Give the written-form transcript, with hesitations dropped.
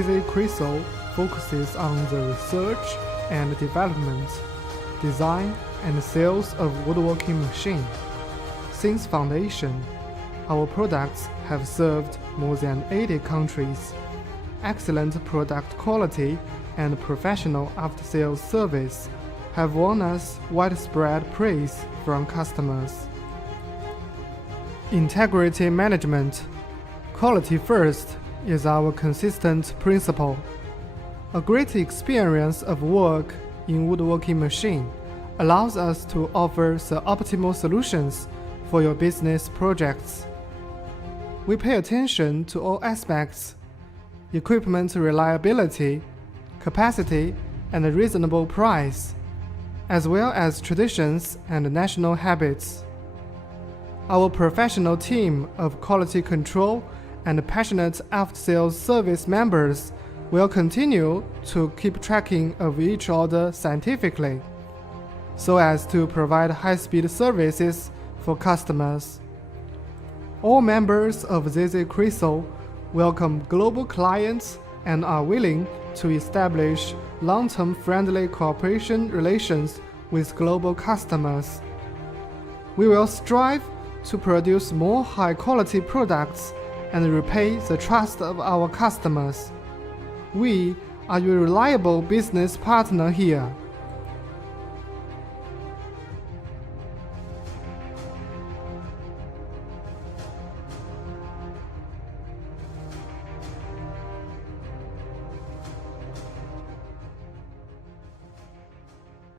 zzchryso focuses on the research and development, design and sales of woodworking machine. Since foundation, our products have served more than 80 countries. Excellent product quality and professional after-sales service have won us widespread praise from customers. Integrity management. Quality first is our consistent principle. A great experience of work in woodworking machine allows us to offer the optimal solutions for your business projects. We pay attention to all aspects: equipment reliability, capacity, and a reasonable price, as well as traditions and national habits. Our professional team of quality control and passionate after-sales service members will continue to keep tracking of each order scientifically, so as to provide high-speed services for customers. All members of zzchryso welcome global clients and are willing to establish long-term friendly cooperation relations with global customers. We will strive to produce more high-quality products and repay the trust of our customers. We are your reliable business partner here.